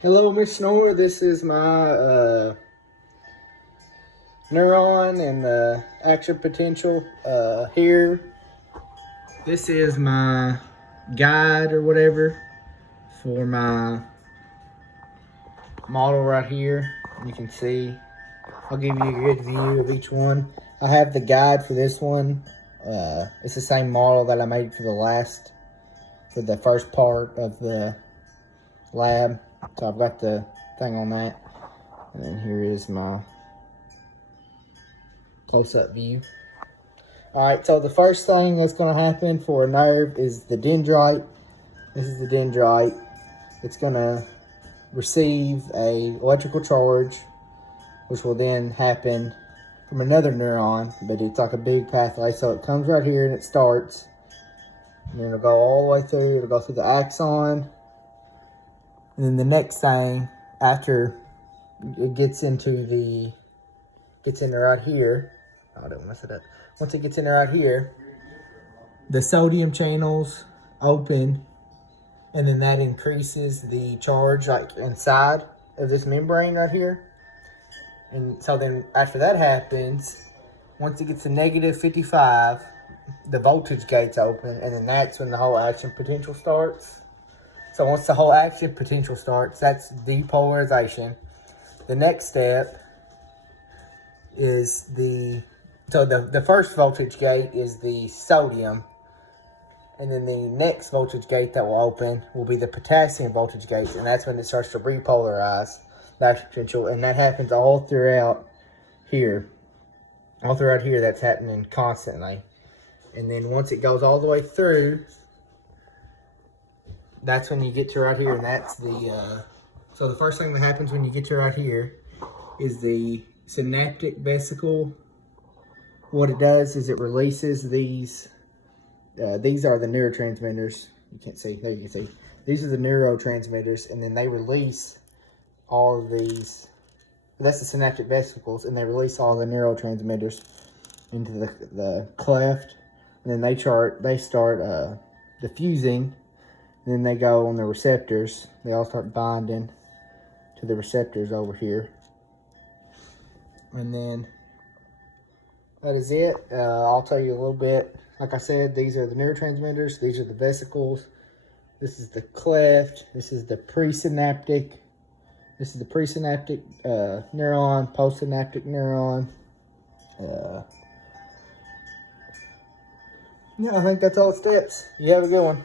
Hello, Miss Snore. This is my neuron and action potential here. This is my guide or whatever for my model right here. You can see. I'll give you a good view of each one. I have the guide for this one. It's the same model that I made for the first part of the lab. So I've got the thing on that. And then here is my close-up view. Alright, so the first thing that's going to happen for a nerve is the dendrite. This is the dendrite. It's going to receive a electrical charge, which will then happen from another neuron, but it's like a big pathway. So it comes right here and it starts, and then it'll go all the way through. It'll go through the axon, and then the next thing after it gets into right here. Oh, I don't mess it up. Once it gets in right here, the sodium channels open, and then that increases the charge like inside of this membrane right here. And so then after that happens, once it gets to negative 55, the voltage gates open, and then that's when the whole action potential starts. So once the whole action potential starts, that's depolarization. The next step is the first voltage gate is the sodium, and then the next voltage gate that will open will be the potassium voltage gates, and that's when it starts to repolarize the action potential, and that happens all throughout here. All throughout here, that's happening constantly. And then once it goes all the way through, that's when you get to right here, and that's the so the first thing that happens when you get to right here is the synaptic vesicle. What it does is it releases these. These are the neurotransmitters. You can't see. There you can see. These are the neurotransmitters, and then they release all of these. That's the synaptic vesicles, and they release all the neurotransmitters into the cleft, and then they start diffusing, and then they go on the receptors. They all start binding to the receptors over here, and then that is it. I'll tell you a little bit. Like I said, these are the neurotransmitters. These are the vesicles. This is the cleft. This is the presynaptic. This is the presynaptic neuron, postsynaptic neuron. Yeah, I think that's all the steps. You have a good one.